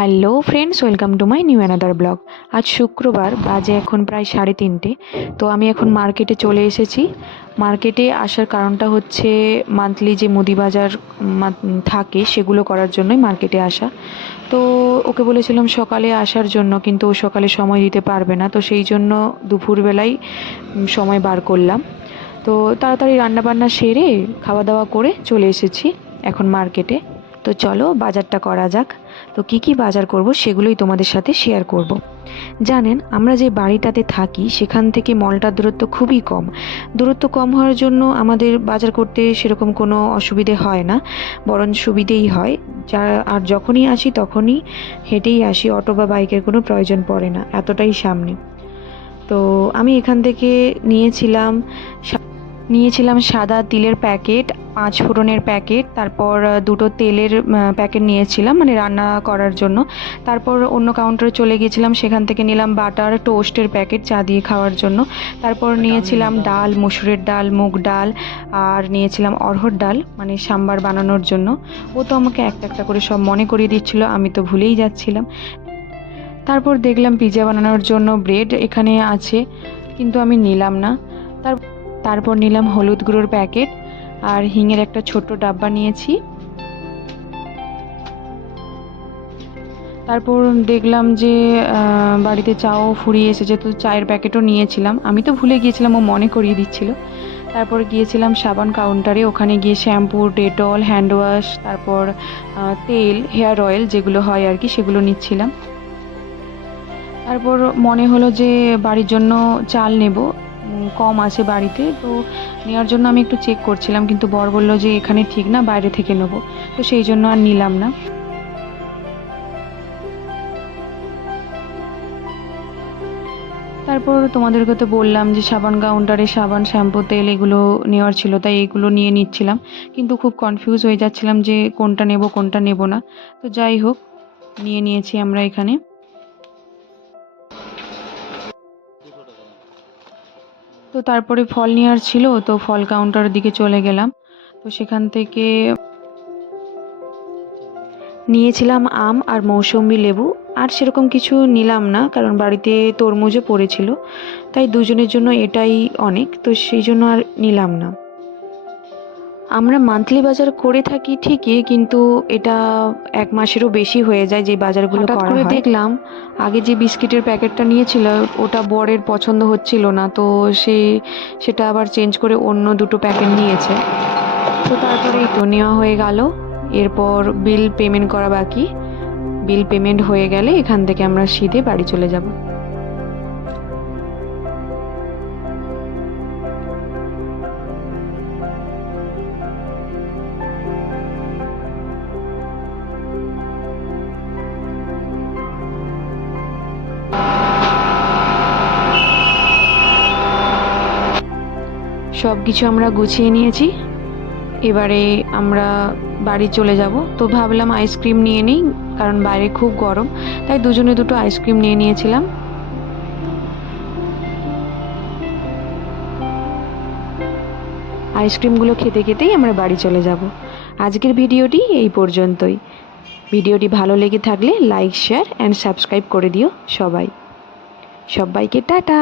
Hello friends, welcome to my new another blog. আজ শুক্রবার, বাজে এখন প্রায় 3:30। তো আমি এখন মার্কেটে চলে এসেছি। মার্কেটে আসার কারণটা হচ্ছে মান্থলি যে মুদি বাজার থাকে সেগুলো করার জন্যই মার্কেটে আসা। তো ওকে বলেছিলাম সকালে আসার জন্য, কিন্তু ও সকালে সময় দিতে পারবে না, তো সেই জন্য দুপুরবেলায় সময় বার করলাম। তো তাড়াতাড়ি রান্নাবান্না সেরে খাওয়া দাওয়া করে চলে এসেছি এখন মার্কেটে। তো চলো বাজারটা করা যাক। তো কি বাজার করব সেগুলোই তোমাদের সাথে শেয়ার করব। জানেন, আমরা যে বাড়িটাতে থাকি সেখান থেকে মলটার দূরত্ব খুবই কম। দূরত্ব কম হওয়ার জন্য আমাদের বাজার করতে সেরকম কোনো অসুবিধে হয় না, বরং সুবিধেই হয়। আর যখনই আসি তখনই হেঁটেই আসি, অটো বা বাইকের কোনো প্রয়োজন পড়ে না, এতটাই সামনে। তো আমি এখান থেকে নিয়েছিলাম সাদা তিলের প্যাকেট, 5 ফোড়নের প্যাকেট, তারপর দুটো তেলের প্যাকেট নিয়েছিলাম মানে রান্না করার জন্য। তারপর অন্য কাউন্টারে চলে গিয়েছিলাম, সেখান থেকে নিলাম বাটার টোস্টের প্যাকেট চা দিয়ে খাওয়ার জন্য। তারপর নিয়েছিলাম ডাল, মসুরের ডাল, মুগ ডাল, আর নিয়েছিলাম অড়হর ডাল মানে সাম্বার বানানোর জন্য। ও তো আমাকে একটা একটা করে সব মনে করিয়ে দিচ্ছিল, আমি তো ভুলেই যাচ্ছিলাম। তারপর দেখলাম পিৎজা বানানোর জন্য ব্রেড এখানে আছে, কিন্তু আমি নিলাম না। তারপর নিলাম হলুদ গুঁড়োর প্যাকেট আর হিঙের একটা ছোট্ট ডাব্বা নিয়েছি। তারপর দেখলাম যে বাড়িতে চাও ফুরিয়ে এসেছে, তো চায়ের প্যাকেটও নিয়েছিলাম। আমি তো ভুলে গিয়েছিলাম, ও মনে করিয়ে দিচ্ছিল। তারপর গিয়েছিলাম সাবান কাউন্টারে, ওখানে গিয়ে শ্যাম্পু, ডেটল, হ্যান্ড ওয়াশ, তারপর তেল, হেয়ার অয়েল যেগুলো হয় আর কি, সেগুলো নিচ্ছিলাম। তারপর মনে হলো যে বাড়ির জন্য চাল নেব, কম আছে বাড়িতে, তো নেওয়ার জন্য আমি একটু চেক করছিলাম, কিন্তু বর বলল যে এখানে ঠিক না, বাইরে থেকে নেবো, তো সেই জন্য আর নিলাম না। তারপর তোমাদেরকে তো বললাম যে সাবান কাউন্টারে সাবান, শ্যাম্পু, তেল এগুলো নেওয়ার ছিল, তাই এগুলো নিয়ে নিচ্ছিলাম, কিন্তু খুব কনফিউজ হয়ে যাচ্ছিলাম যে কোনটা নেব কোনটা নেব না। তো যাই হোক, নিয়ে নিয়েছি আমরা এখানে। তো তারপরে ফল নেওয়ার ছিল, তো ফল কাউন্টারের দিকে চলে গেলাম। তো সেখান থেকে নিয়েছিলাম আম আর মৌসুম্বি লেবু। আর সেরকম কিছু নিলাম না, কারণ বাড়িতে তরমুজও পড়েছিল, তাই দুজনের জন্য এটাই অনেক, তো সেই জন্য আর নিলাম না। আমরা মান্থলি বাজার করে থাকি ঠিকই, কিন্তু এটা 1 মাসেরও বেশি হয়ে যায় যে বাজারগুলো করা হয়। দেখলাম আগে যে বিস্কিটের প্যাকেটটা নিয়েছিল ওটা বরের পছন্দ হচ্ছিল না, তো সেটা আবার চেঞ্জ করে অন্য দুটো প্যাকেট নিয়েছে। তো তারপরেই তো নেওয়া হয়ে গেল। এরপর বিল পেমেন্ট করা বাকি। বিল পেমেন্ট হয়ে গেলে এখান থেকে আমরা সিধে বাড়ি চলে যাব। সব কিছু আমরা গুছিয়ে নিয়েছি, এবারে আমরা বাড়ি চলে যাব। তো ভাবলাম আইসক্রিম নিয়ে নিই, কারণ বাইরে খুব গরম, তাই দুজনে দুটো আইসক্রিম নিয়ে নিয়েছিলাম। আইসক্রিমগুলো খেতে খেতেই আমরা বাড়ি চলে যাব। আজকের ভিডিওটি এই পর্যন্তই। ভিডিওটি ভালো লেগে থাকলে লাইক, শেয়ার অ্যান্ড সাবস্ক্রাইব করে দিও সবাইকে টাটা।